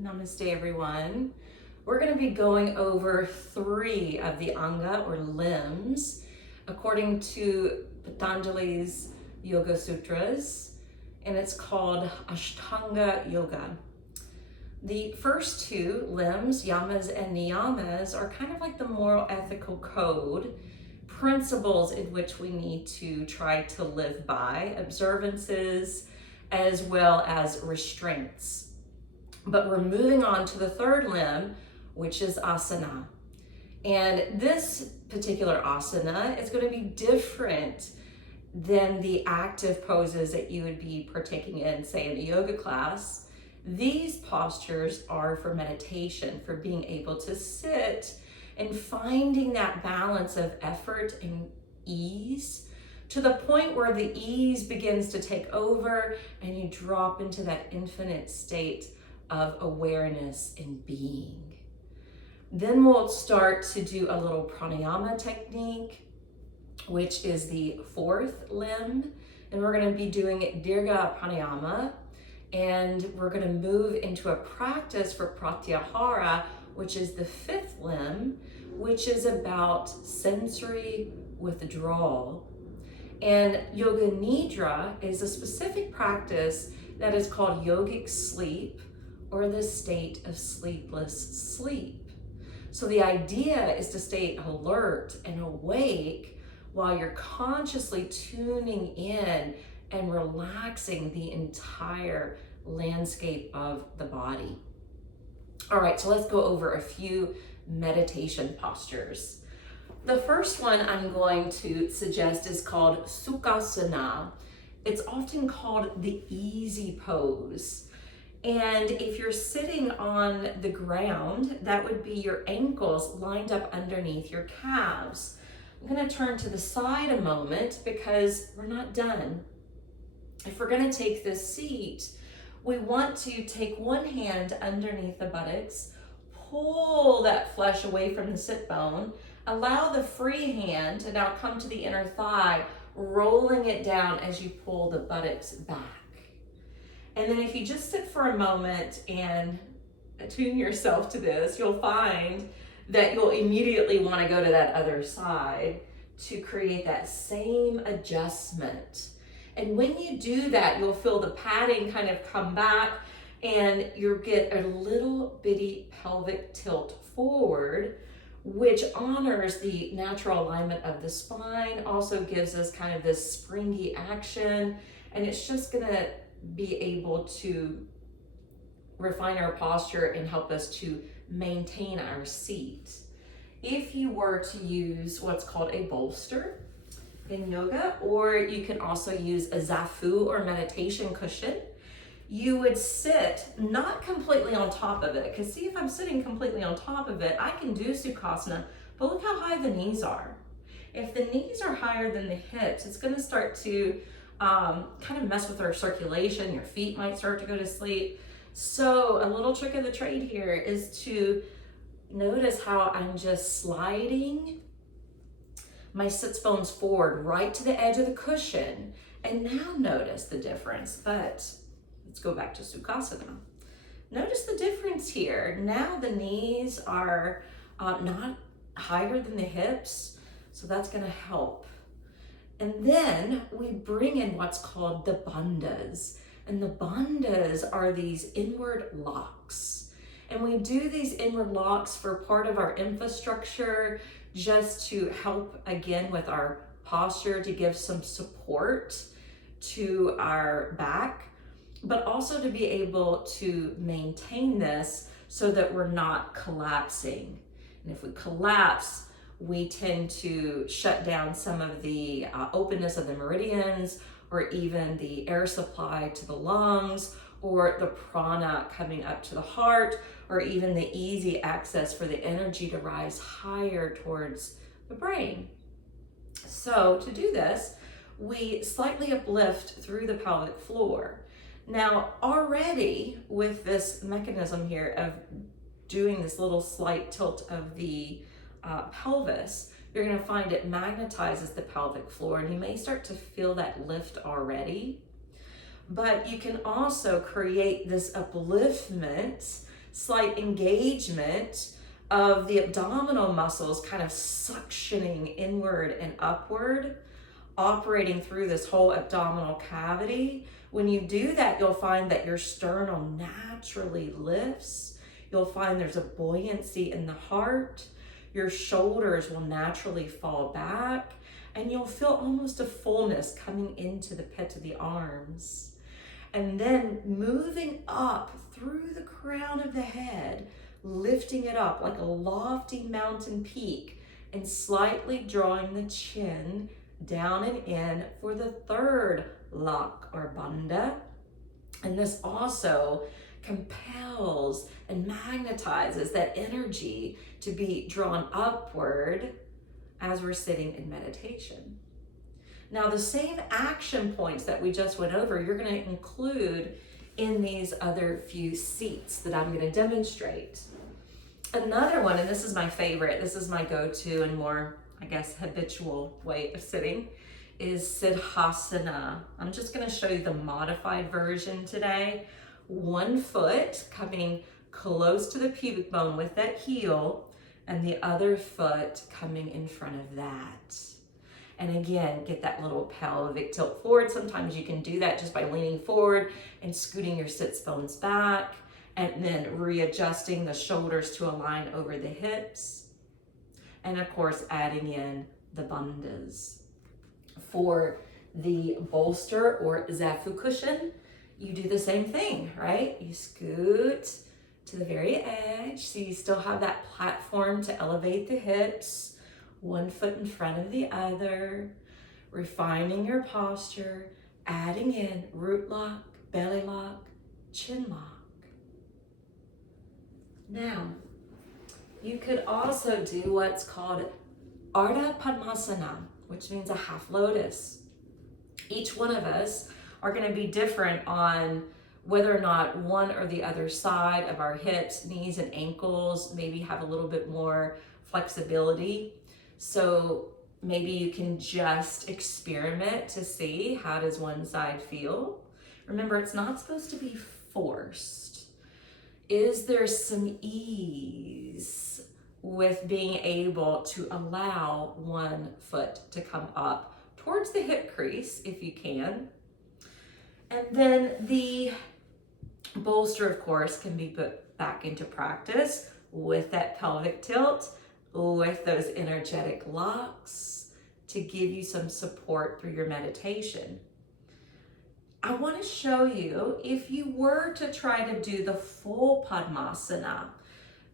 Namaste, everyone. We're going to be going over 3 of the anga or limbs according to Patanjali's Yoga Sutras, and it's called Ashtanga Yoga. The first 2 limbs, yamas and niyamas, are kind of like the moral ethical code, principles in which we need to try to live by, observances as well as restraints. But we're moving on to the 3rd limb, which is asana. And this particular asana is going to be different than the active poses that you would be partaking in, say, in a yoga class. These postures are for meditation, for being able to sit and finding that balance of effort and ease to the point where the ease begins to take over and you drop into that infinite state of awareness and being. Then we'll start to do a little pranayama technique, which is the 4th limb, and we're going to be doing dirgha pranayama, and we're going to move into a practice for pratyahara, which is the 5th limb, which is about sensory withdrawal. And yoga nidra is a specific practice that is called yogic sleep, or the state of sleepless sleep. So the idea is to stay alert and awake while you're consciously tuning in and relaxing the entire landscape of the body. All right, so let's go over a few meditation postures. The first one I'm going to suggest is called sukhasana. It's often called the easy pose. And if you're sitting on the ground, that would be your ankles lined up underneath your calves. I'm going to turn to the side a moment because we're not done. If we're going to take this seat, we want to take one hand underneath the buttocks, pull that flesh away from the sit bone, allow the free hand to now come to the inner thigh, rolling it down as you pull the buttocks back. And then if you just sit for a moment and attune yourself to this, you'll find that you'll immediately want to go to that other side to create that same adjustment. And when you do that, you'll feel the padding kind of come back and you'll get a little bitty pelvic tilt forward, which honors the natural alignment of the spine, also gives us kind of this springy action, and it's just gonna be able to refine our posture and help us to maintain our seat. If you were to use what's called a bolster in yoga, or you can also use a zafu or meditation cushion, you would sit not completely on top of it, because see, if I'm sitting completely on top of it, I can do sukhasana, but look how high the knees are. If the knees are higher than the hips, it's going to start to kind of mess with our circulation. Your feet might start to go to sleep. So a little trick of the trade here is to notice how I'm just sliding my sits bones forward right to the edge of the cushion. And now notice the difference. But let's go back to sukhasana. Notice the difference here. Now the knees are not higher than the hips, so that's going to help. And then we bring in what's called the bandhas. And the bandhas are these inward locks. And we do these inward locks for part of our infrastructure, just to help again with our posture, to give some support to our back, but also to be able to maintain this so that we're not collapsing. And if we collapse, we tend to shut down some of the openness of the meridians, or even the air supply to the lungs, or the prana coming up to the heart, or even the easy access for the energy to rise higher towards the brain. So to do this, we slightly uplift through the pelvic floor. Now, already with this mechanism here of doing this little slight tilt of the pelvis, you're going to find it magnetizes the pelvic floor, and you may start to feel that lift already. But you can also create this upliftment slight engagement of the abdominal muscles kind of suctioning inward and upward, operating through this whole abdominal cavity. When you do that, you'll find that your sternum naturally lifts. You'll find there's a buoyancy in the heart. Your shoulders will naturally fall back, and you'll feel almost a fullness coming into the pit of the arms. And then moving up through the crown of the head, lifting it up like a lofty mountain peak, and slightly drawing the chin down and in for the third lock or bandha. And this also compels and magnetizes that energy to be drawn upward as we're sitting in meditation. Now, the same action points that we just went over, you're going to include in these other few seats that I'm going to demonstrate. Another one, and this is my favorite, this is my go-to and more, I guess, habitual way of sitting, is Siddhasana. I'm just going to show you the modified version today. One foot coming close to the pubic bone with that heel, and the other foot coming in front of that. And again, get that little pelvic tilt forward. Sometimes you can do that just by leaning forward and scooting your sits bones back, and then readjusting the shoulders to align over the hips. And of course, adding in the bandhas. For the bolster or zafu cushion, you do the same thing, right? You scoot to the very edge, so you still have that platform to elevate the hips, one foot in front of the other, refining your posture, adding in root lock, belly lock, chin lock. Now, you could also do what's called Ardha Padmasana, which means a half lotus. Each one of us are going to be different on whether or not one or the other side of our hips, knees, and ankles maybe have a little bit more flexibility. So maybe you can just experiment to see how does one side feel. Remember, it's not supposed to be forced. Is there some ease with being able to allow one foot to come up towards the hip crease if you can? And then the bolster, of course, can be put back into practice with that pelvic tilt, with those energetic locks to give you some support through your meditation. I want to show you, if you were to try to do the full Padmasana,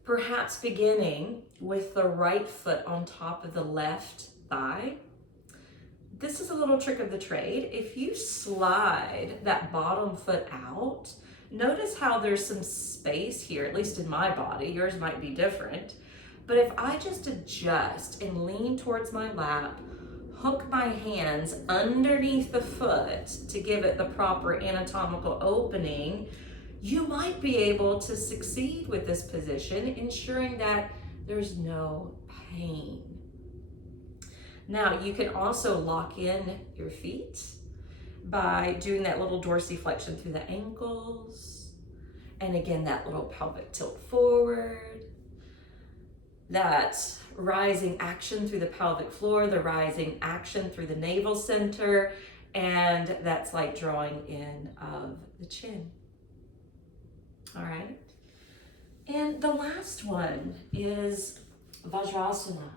perhaps beginning with the right foot on top of the left thigh. This is a little trick of the trade. If you slide that bottom foot out, notice how there's some space here, at least in my body. Yours might be different. But if I just adjust and lean towards my lap, hook my hands underneath the foot to give it the proper anatomical opening, you might be able to succeed with this position, ensuring that there's no pain. Now, you can also lock in your feet by doing that little dorsiflexion through the ankles. And again, that little pelvic tilt forward. That rising action through the pelvic floor, the rising action through the navel center, and that slight drawing in of the chin. All right. And the last one is Vajrasana.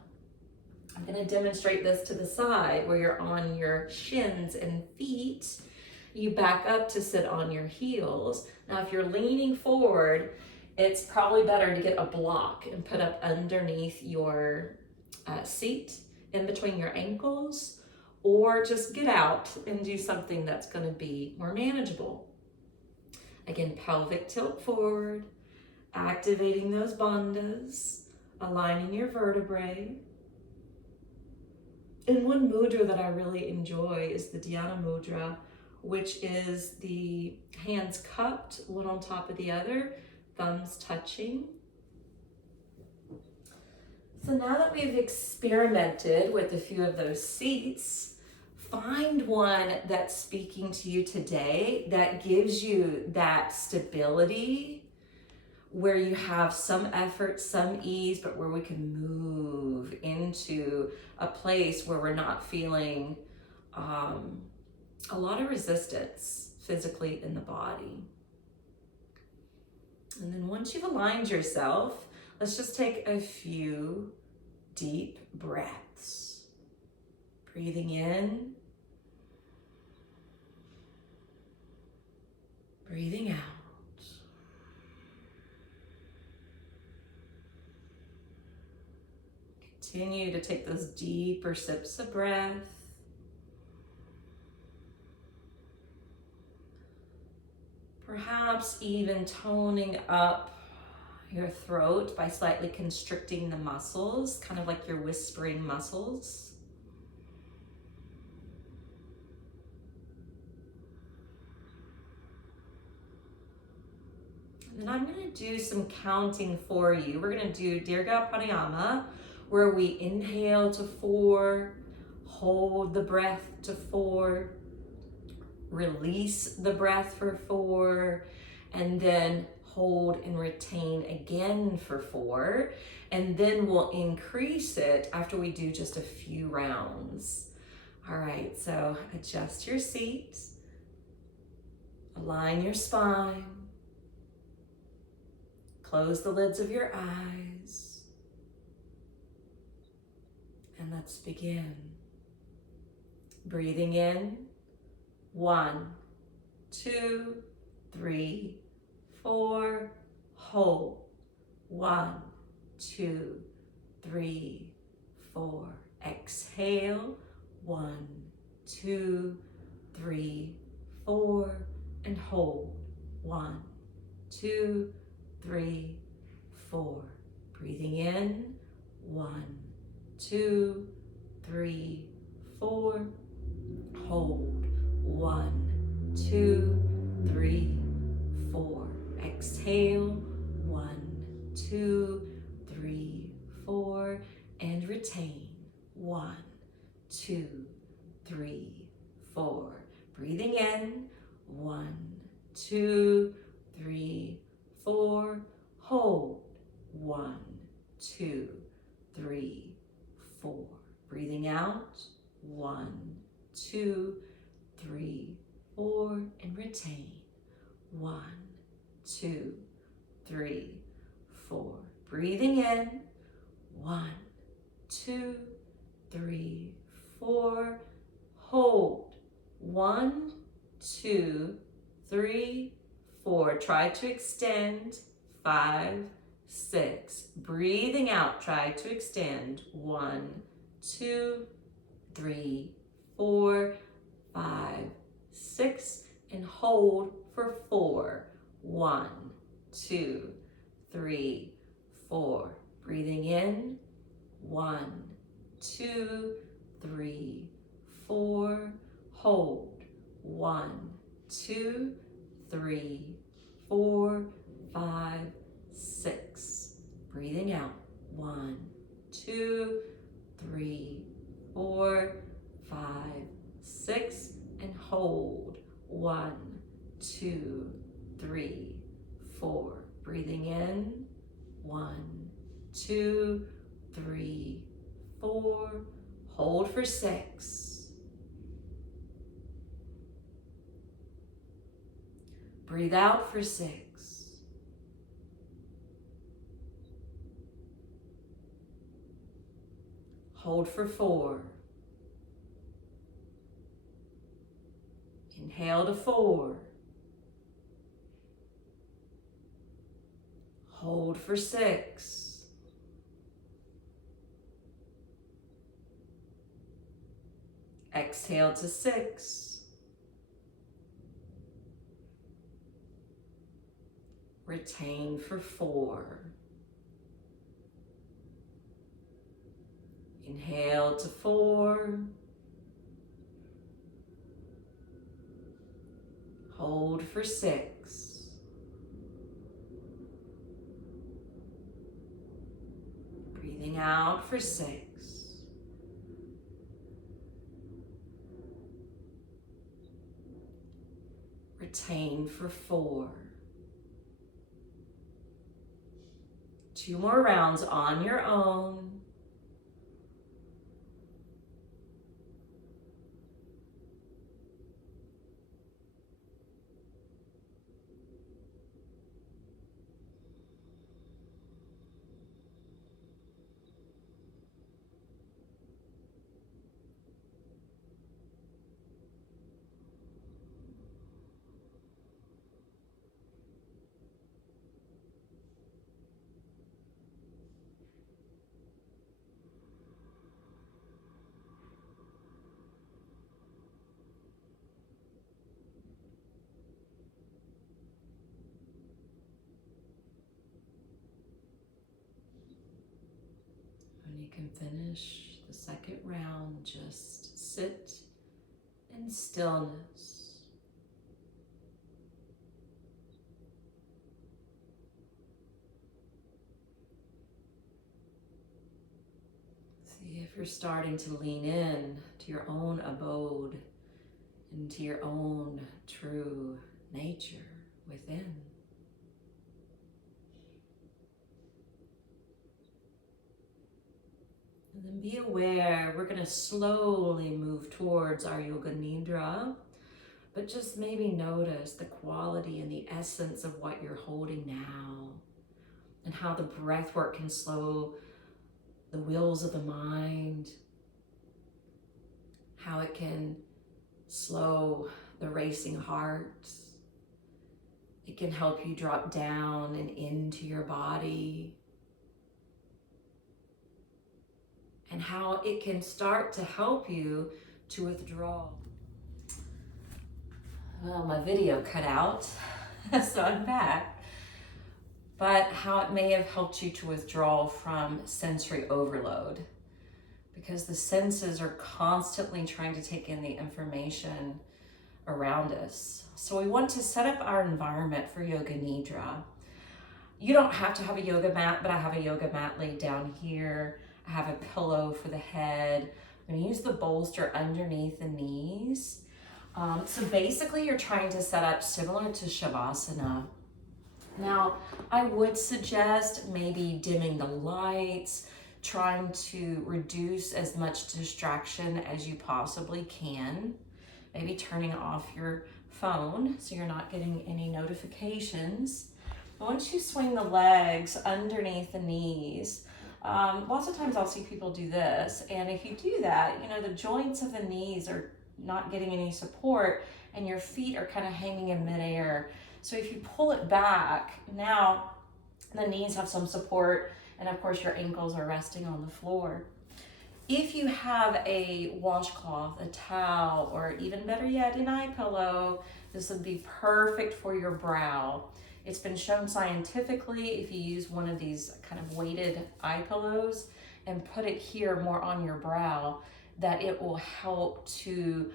I'm going to demonstrate this to the side where you're on your shins and feet. You back up to sit on your heels. Now, if you're leaning forward, it's probably better to get a block and put up underneath your seat in between your ankles, or just get out and do something that's going to be more manageable. Again, pelvic tilt forward, activating those bandhas, aligning your vertebrae. And one mudra that I really enjoy is the Dhyana mudra, which is the hands cupped, one on top of the other, thumbs touching. So now that we've experimented with a few of those seats, find one that's speaking to you today that gives you that stability where you have some effort, some ease, but where we can move into a place where we're not feeling a lot of resistance physically in the body. And then once you've aligned yourself, let's just take a few deep breaths. Breathing in, breathing out. Continue to take those deeper sips of breath. Perhaps even toning up your throat by slightly constricting the muscles, kind of like your whispering muscles. And then I'm going to do some counting for you. We're going to do dirgha pranayama, where we inhale to 4, hold the breath to 4, release the breath for 4, and then hold and retain again for 4. And then we'll increase it after we do just a few rounds. All right, so adjust your seat, align your spine, close the lids of your eyes, and let's begin. Breathing in, 1, 2, 3, 4, hold, 1, 2, 3, 4, exhale, 1, 2, 3, 4, and hold, 1, 2, 3, 4. Breathing in, 1, 2, 3, 4, hold, 1, 2, 3, 4. Exhale, 1, 2, 3, 4, and retain, 1, 2, 3, 4. Breathing in, 1, 2, 3, 4, hold, 1, 2, 3, 4. Breathing out, 1, 2, 3, 4, and retain, 1, 2, 3, 4. Breathing in, 1, 2, 3, 4, hold, 1, 2, 3, 4. Try to extend, 5, 6. Breathing out, try to extend, 1, 2, 3, 4, 5, 6, and hold for 4. 1, 2, 3, 4. Breathing in, 1, 2, 3, 4. Hold, 1, 2, 3, 4, 5, 6. Breathing out, 1, 2, 3, 4, 5, 6, and hold, 1, 2, 3, 4. Breathing in, 1, 2, 3, 4. Hold for 6. Breathe out for 6. Hold for 4. Inhale to 4. Hold for 6. Exhale to 6. Retain for 4. Inhale to 4. Hold for 6. Breathing out for 6. Retain for 4. 2 more rounds on your own. When you can finish the second round, just sit in stillness. See if you're starting to lean in to your own abode, into your own true nature within. And then be aware, we're going to slowly move towards our Yoga Nidra, but just maybe notice the quality and the essence of what you're holding now, and how the breath work can slow the wheels of the mind, how it can slow the racing heart. It can help you drop down and into your body, and how it can start to help you to withdraw. Well, my video cut out, so I'm back. But how it may have helped you to withdraw from sensory overload, because the senses are constantly trying to take in the information around us. So we want to set up our environment for Yoga Nidra. You don't have to have a yoga mat, but I have a yoga mat laid down here. I have a pillow for the head. I'm going to use the bolster underneath the knees. So basically you're trying to set up similar to Shavasana. Now, I would suggest maybe dimming the lights, trying to reduce as much distraction as you possibly can. Maybe turning off your phone so you're not getting any notifications. Once you swing the legs underneath the knees, lots of times I'll see people do this, and if you do that, you know, the joints of the knees are not getting any support and your feet are kind of hanging in midair. So if you pull it back, now the knees have some support, and of course your ankles are resting on the floor. If you have a washcloth, a towel, or even better yet, an eye pillow, this would be perfect for your brow. It's been shown scientifically, if you use one of these kind of weighted eye pillows and put it here more on your brow, that it will help to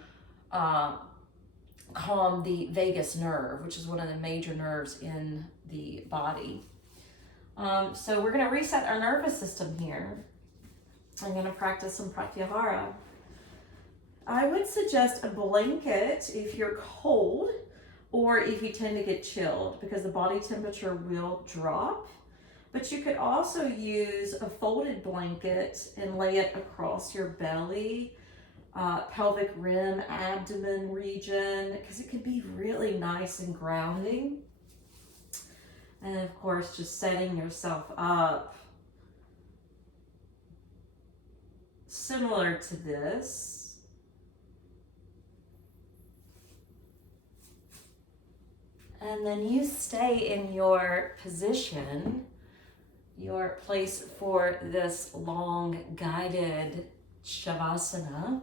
calm the vagus nerve, which is one of the major nerves in the body. So we're going to reset our nervous system here. I'm going to practice some Pratyahara. I would suggest a blanket if you're cold or if you tend to get chilled, because the body temperature will drop. But you could also use a folded blanket and lay it across your belly, pelvic rim, abdomen region, because it can be really nice and grounding. And of course, just setting yourself up similar to this. And then you stay in your position, your place for this long guided Shavasana.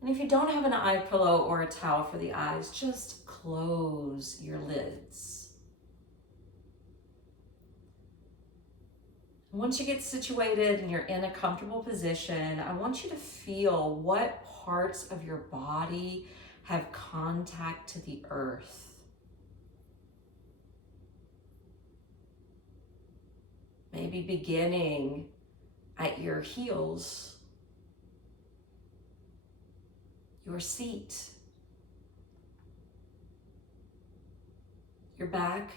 And if you don't have an eye pillow or a towel for the eyes, just close your lids. Once you get situated and you're in a comfortable position, I want you to feel what parts of your body have contact to the earth. Maybe beginning at your heels, your seat, your back,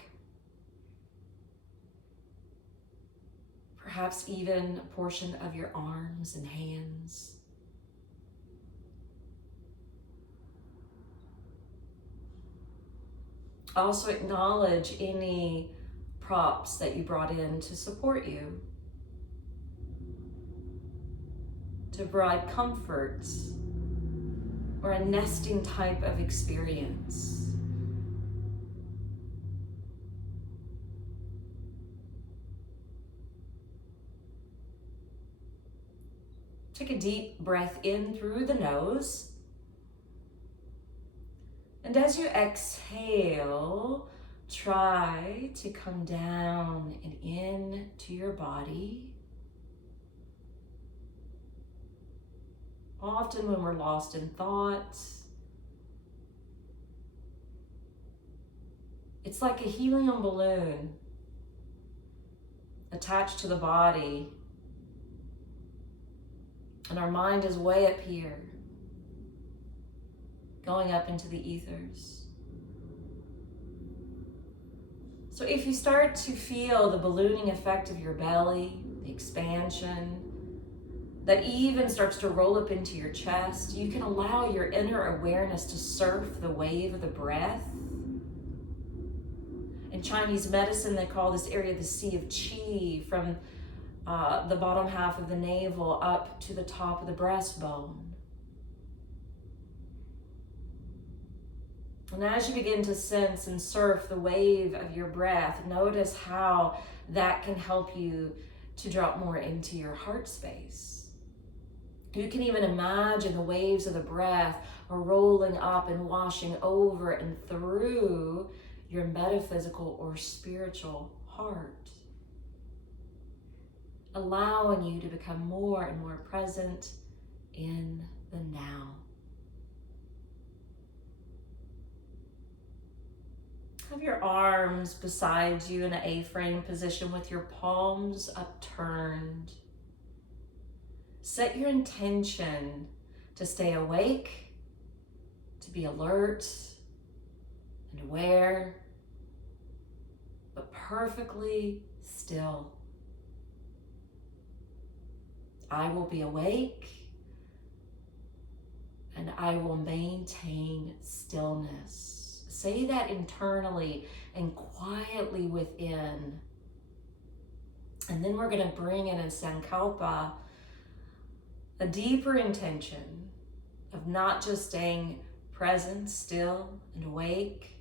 perhaps even a portion of your arms and hands. Also acknowledge any props that you brought in to support you, to provide comfort or a nesting type of experience. Take a deep breath in through the nose. And as you exhale, try to come down and in to your body. Often when we're lost in thought, it's like a helium balloon attached to the body, and our mind is way up here, going up into the ethers. So if you start to feel the ballooning effect of your belly, the expansion, that even starts to roll up into your chest, you can allow your inner awareness to surf the wave of the breath. In Chinese medicine, they call this area the Sea of Qi, from the bottom half of the navel up to the top of the breastbone. And as you begin to sense and surf the wave of your breath, notice how that can help you to drop more into your heart space. You can even imagine the waves of the breath are rolling up and washing over and through your metaphysical or spiritual heart, allowing you to become more and more present in the now. Have your arms beside you in an A-frame position with your palms upturned. Set your intention to stay awake, to be alert and aware, but perfectly still. I will be awake and I will maintain stillness. Say that internally and quietly within. And then we're going to bring in a sankalpa, a deeper intention of not just staying present, still, and awake,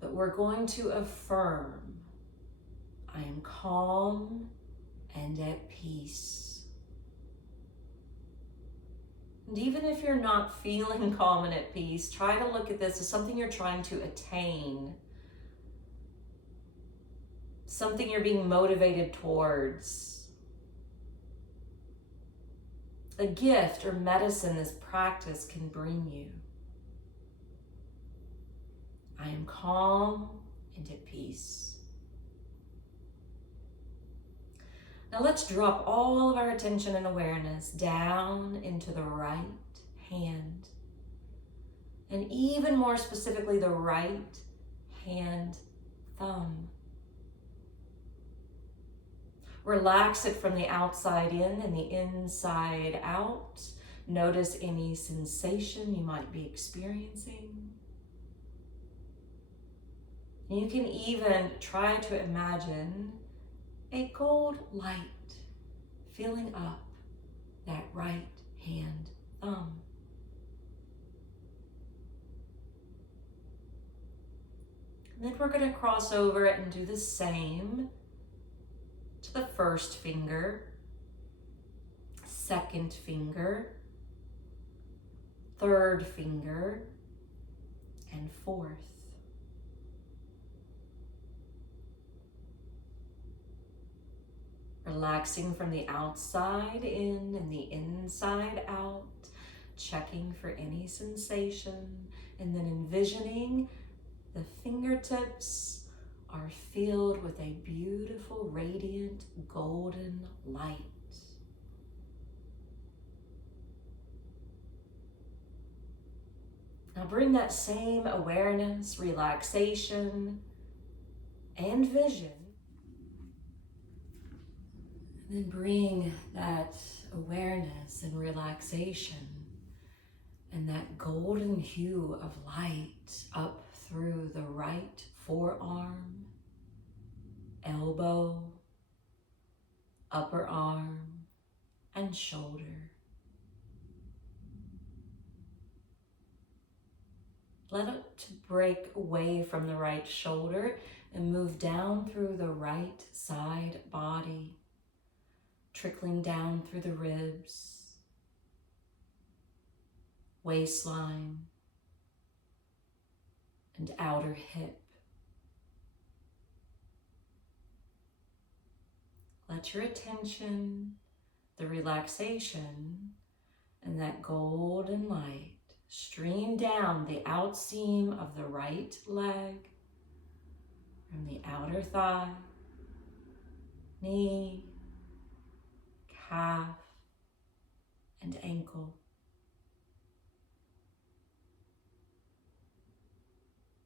but we're going to affirm, I am calm and at peace. And even if you're not feeling calm and at peace, try to look at this as something you're trying to attain, something you're being motivated towards. A gift or medicine this practice can bring you. I am calm and at peace. Now let's drop all of our attention and awareness down into the right hand, and even more specifically, the right hand thumb. Relax it from the outside in and the inside out. Notice any sensation you might be experiencing. You can even try to imagine a gold light filling up that right hand thumb. And then we're going to cross over and do the same to the first finger, second finger, third finger, and fourth. Relaxing from the outside in and the inside out, checking for any sensation, and then envisioning the fingertips are filled with a beautiful, radiant, golden light. Now bring that same awareness, relaxation, and vision And then bring that awareness and relaxation and that golden hue of light up through the right forearm, elbow, upper arm, and shoulder. Let it break away from the right shoulder and move down through the right side body, trickling down through the ribs, waistline, and outer hip. Let your attention, the relaxation, and that golden light stream down the outseam of the right leg, from the outer thigh, knee, calf, and ankle.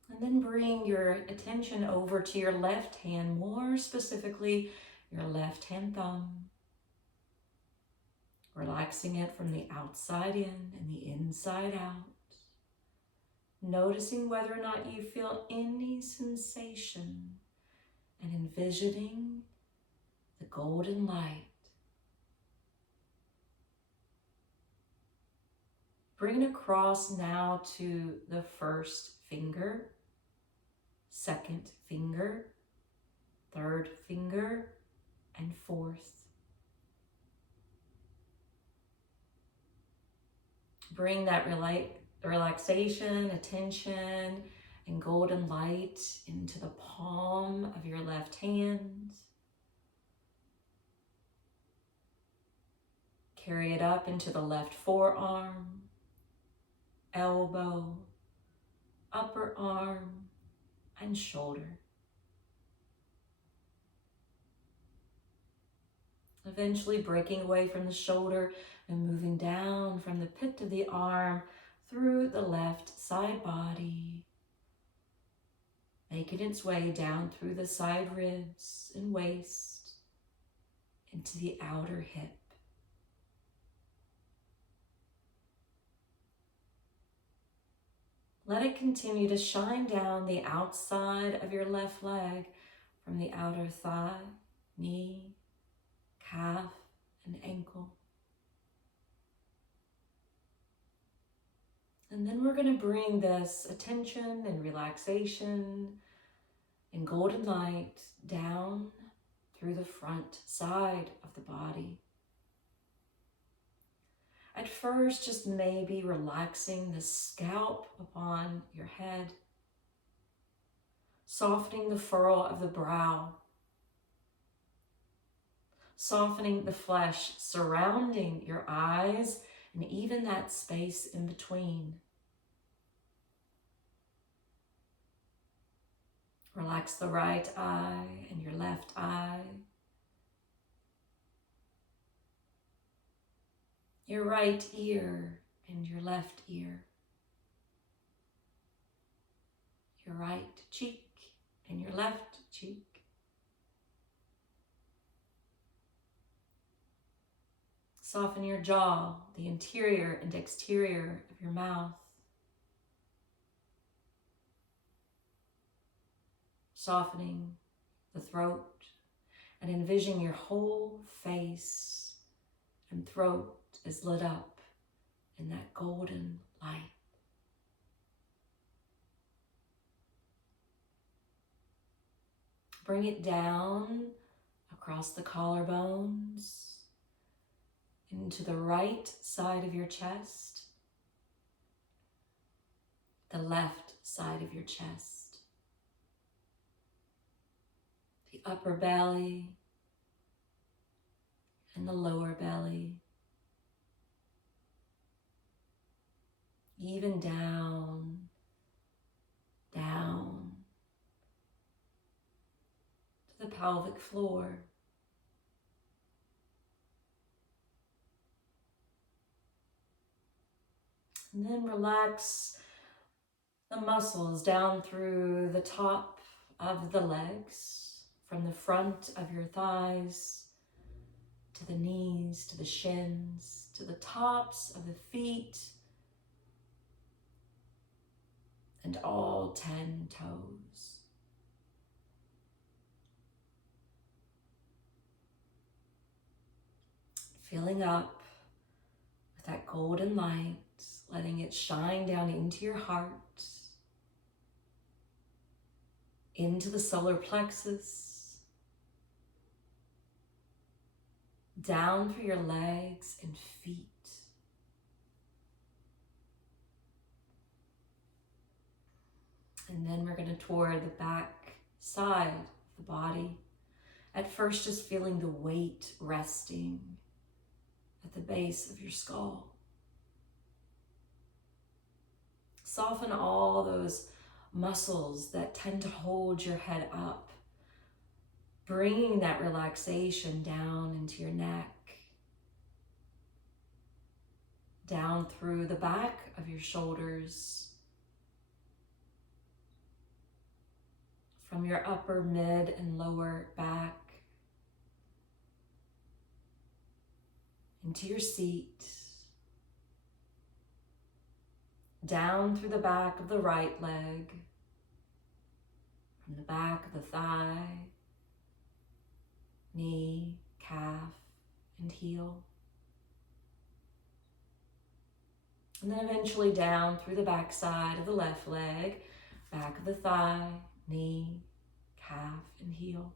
And then bring your attention over to your left hand, more specifically your left hand thumb, relaxing it from the outside in and the inside out, noticing whether or not you feel any sensation and envisioning the golden light. Bring it across now to the first finger, second finger, third finger, and fourth. Bring that relaxation, attention, and golden light into the palm of your left hand. Carry it up into the left forearm, elbow, upper arm, and shoulder. Eventually breaking away from the shoulder and moving down from the pit of the arm through the left side body, making its way down through the side ribs and waist into the outer hip. Let it continue to shine down the outside of your left leg from the outer thigh, knee, calf, and ankle. And then we're going to bring this attention and relaxation and golden light down through the front side of the body. At first, just maybe relaxing the scalp upon your head, softening the furrow of the brow, softening the flesh surrounding your eyes and even that space in between. Relax the right eye and your left eye, your right ear and your left ear, your right cheek and your left cheek. Soften your jaw, the interior and exterior of your mouth. Softening the throat and envision your whole face and throat is lit up in that golden light. Bring it down across the collarbones, into the right side of your chest, the left side of your chest, the upper belly and the lower belly, even down to the pelvic floor. And then relax the muscles down through the top of the legs, from the front of your thighs to the knees, to the shins, to the tops of the feet, and all 10 toes. Filling up with that golden light, letting it shine down into your heart, into the solar plexus, down through your legs and feet. And then we're going to tour the back side of the body. At first, just feeling the weight resting at the base of your skull. Soften all those muscles that tend to hold your head up, bringing that relaxation down into your neck, down through the back of your shoulders, from your upper, mid, and lower back, into your seat, down through the back of the right leg, from the back of the thigh, knee, calf, and heel. And then eventually down through the back side of the left leg, back of the thigh, knee, calf, and heel.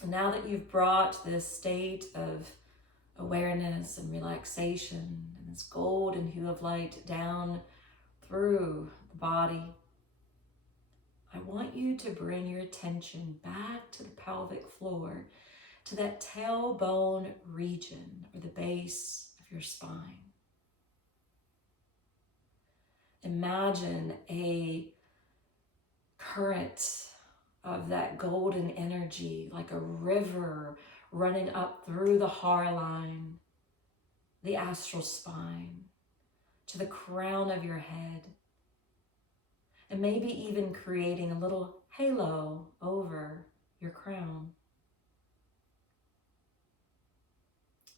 And now that you've brought this state of awareness and relaxation and this golden hue of light down through the body, I want you to bring your attention back to the pelvic floor, to that tailbone region or the base of your spine. Imagine a current of that golden energy, like a river running up through the hara line, the astral spine, to the crown of your head, and maybe even creating a little halo over your crown.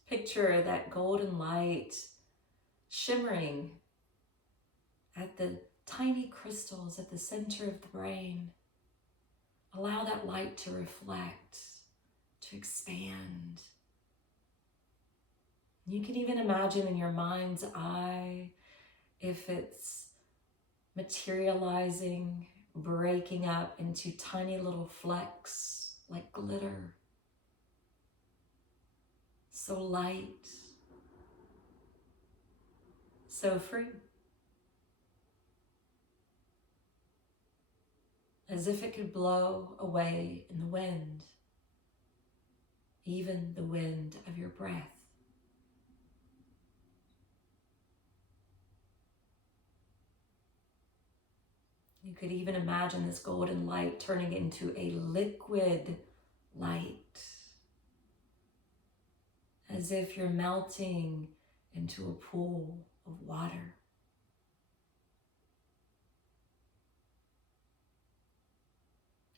Picture that golden light shimmering at the tiny crystals at the center of the brain. Allow that light to reflect, to expand. You can even imagine in your mind's eye if it's materializing, breaking up into tiny little flecks like glitter. So light, so free. As if it could blow away in the wind, even the wind of your breath. You could even imagine this golden light turning into a liquid light, as if you're melting into a pool of water.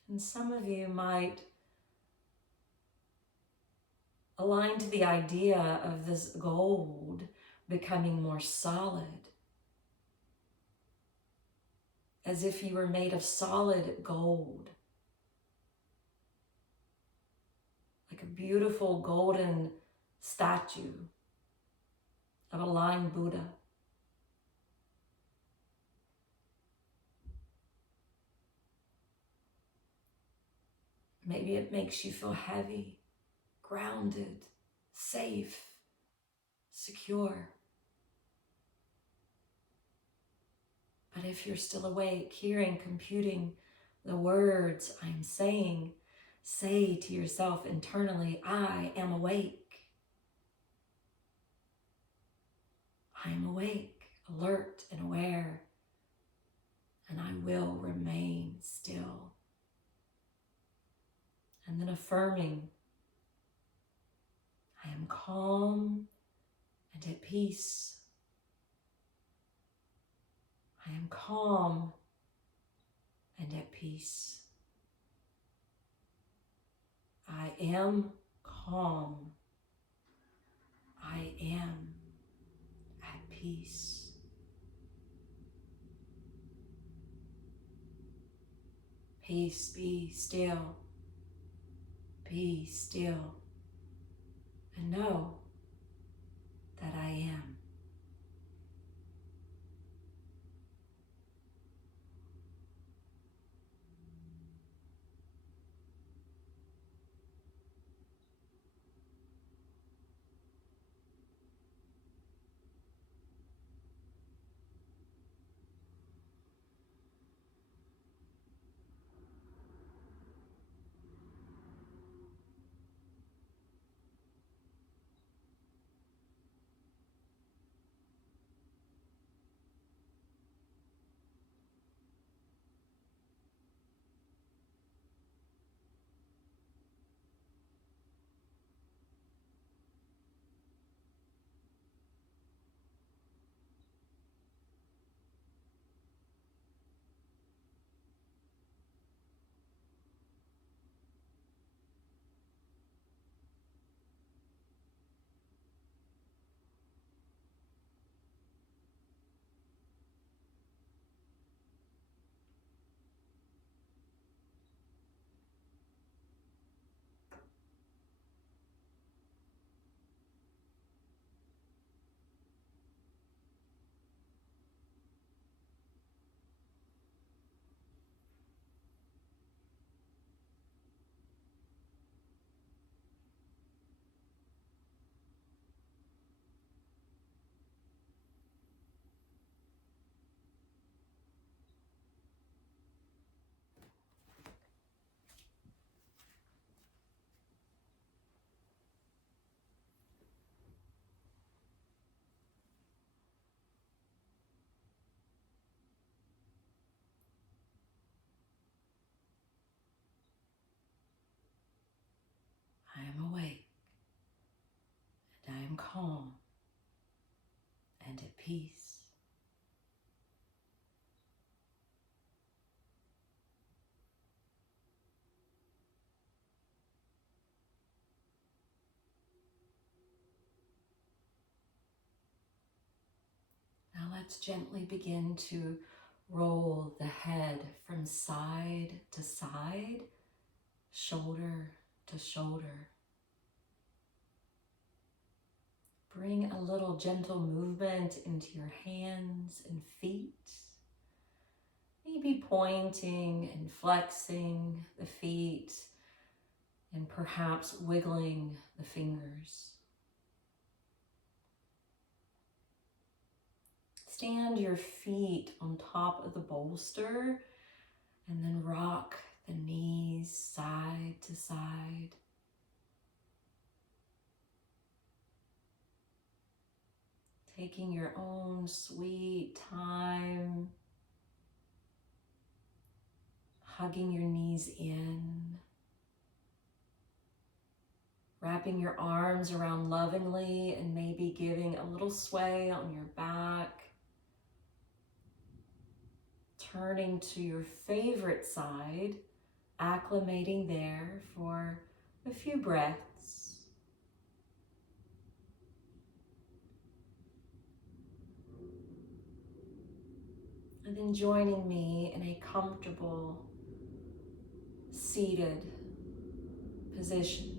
And some of you might align to the idea of this gold becoming more solid, as if you were made of solid gold, like a beautiful golden statue of a lying Buddha. Maybe it makes you feel heavy, grounded, safe, secure. But if you're still awake, hearing, computing the words I'm saying, say to yourself internally, I am awake. I am awake, alert and aware, and I will remain still. And then affirming, I am calm and at peace. I am calm and at peace. I am calm. I am at peace. Peace, be still. Be still. And know that I am. I am awake, and I am calm and at peace. Now let's gently begin to roll the head from side to side, shoulder to shoulder. Bring a little gentle movement into your hands and feet. Maybe pointing and flexing the feet and perhaps wiggling the fingers. Stand your feet on top of the bolster and then rock the knees side to side. Taking your own sweet time, hugging your knees in, wrapping your arms around lovingly and maybe giving a little sway on your back. Turning to your favorite side, acclimating there for a few breaths. And then joining me in a comfortable, seated position.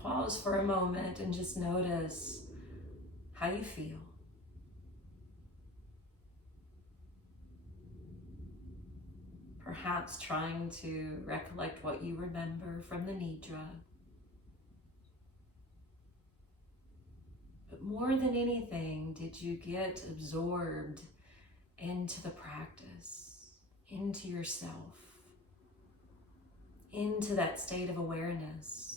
Pause for a moment and just notice how you feel. Perhaps trying to recollect what you remember from the Nidra. But more than anything, did you get absorbed into the practice, into yourself, into that state of awareness?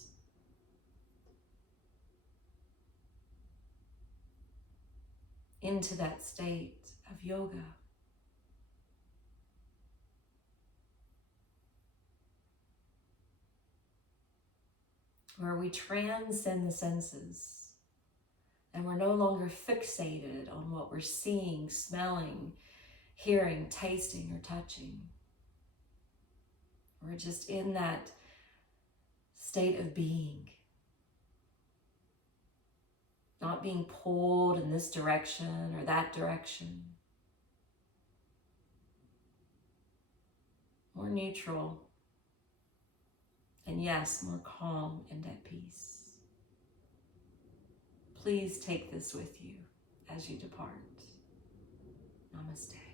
Into that state of yoga. Where we transcend the senses And we're no longer fixated on what we're seeing, smelling, hearing, tasting, or touching. We're just in that state of being. Not being pulled in this direction or that direction. More neutral. And yes, more calm and at peace. Please take this with you as you depart. Namaste.